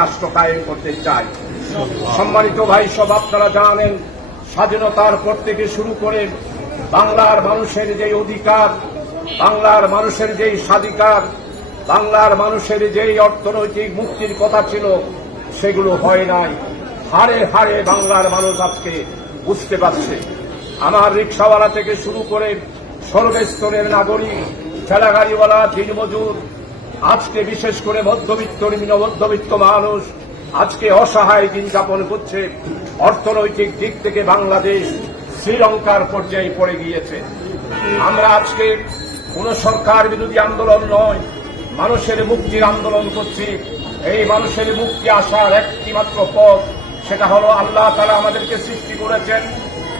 রাষ্ট্র কায়েম করতে চাই। সম্মানিত ভাই সব, আপনারা জানেন স্বাধীনতার পর থেকে শুরু করে বাংলার মানুষের যে অধিকার, বাংলার মানুষের যেই স্বাধিকার, বাংলার মানুষের যেই অর্থনৈতিক মুক্তির কথা ছিল, সেগুলো হয় নাই। হারে হারে বাংলার মানুষ আজকে বুঝতে পারছে। আমার রিক্সাওয়ালা থেকে শুরু করে সর্বস্তরের নাগরিক, ঠেলাগাড়িওয়ালা, দিনমজুর, আজকে বিশেষ করে মধ্যবিত্ত মানুষ আজকে অসহায় দিন যাপন করছে। অর্থনৈতিক দিক থেকে বাংলাদেশ শ্রীলঙ্কার পর্যায়ে পড়ে গিয়েছে। আমরা আজকে কোন সরকার বিরোধী আন্দোলন নয়, মানুষের মুক্তির আন্দোলন করছি। এই মানুষের মুক্তি আসার একটি মাত্র পথ, সেটা হলো আল্লাহ তাআলা আমাদেরকে সৃষ্টি করেছেন।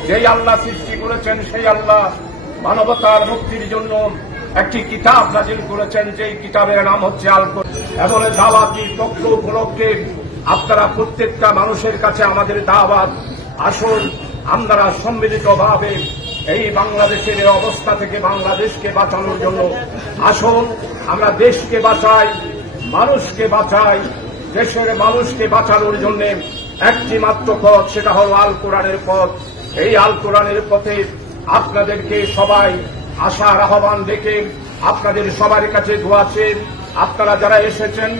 যেই আল্লাহ সৃষ্টি করেছেন সেই আল্লাহ মানবতার মুক্তির জন্য একটি কিতাব নাজিল করেছেন, যেই কিতাবের নাম হচ্ছে আল কোরআন। এবং দাওয়াতি চক্র উপলক্ষে আপনারা প্রত্যেকটা মানুষের কাছে আমাদের দাওয়াত, আসুন আমরা সম্মিলিতভাবে এই বাংলাদেশের অবস্থা থেকে বাংলাদেশকে বাঁচানোর জন্য আসুন আমরা দেশকে বাঁচাই, মানুষকে বাঁচাই। দেশের মানুষকে বাঁচানোর জন্য একটি মাত্র পথ, সেটা হলো আল কোরআনের পথ। এই আল কোরআনের পথে আপনাদেরকে সবাই আশার আহ্বান ডেকে আপনাদের সবার কাছে দোয়া চেয়ে আপনারা যারা এসেছেন